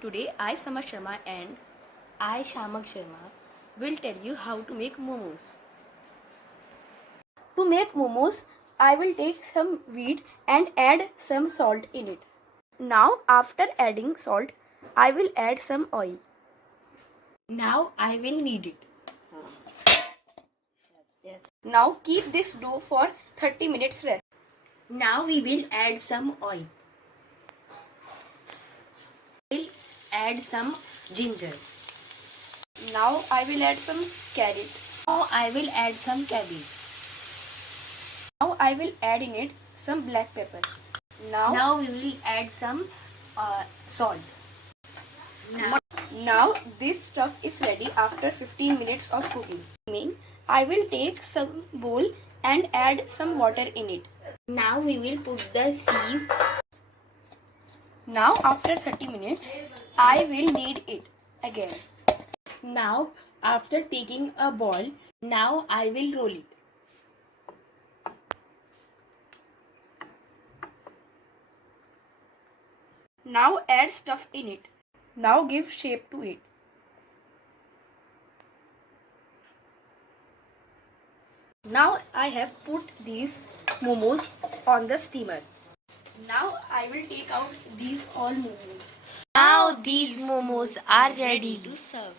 Today I, Samar Sharma and I, Shamak Sharma, will tell you how to make momos. To make momos, I will take some wheat and add some salt in it. Now, after adding salt, I will add some oil. Now I will knead it. Now keep this dough for 30 minutes rest. Now we will add some oil. We'll add some ginger. Now I will add some carrot. Now I will add some cabbage. Now I will add in it some black pepper. Now we will add some salt. Now this stuff is ready after 15 minutes of cooking. I will take some bowl and add some water in it. Now we will put the sieve. Now after 30 minutes, I will knead it again. Now after taking a ball, now I will roll it. Now add stuff in it. Now give shape to it. Now I have put these momos on the steamer. Now I will take out these all momos. Now these momos are ready To serve.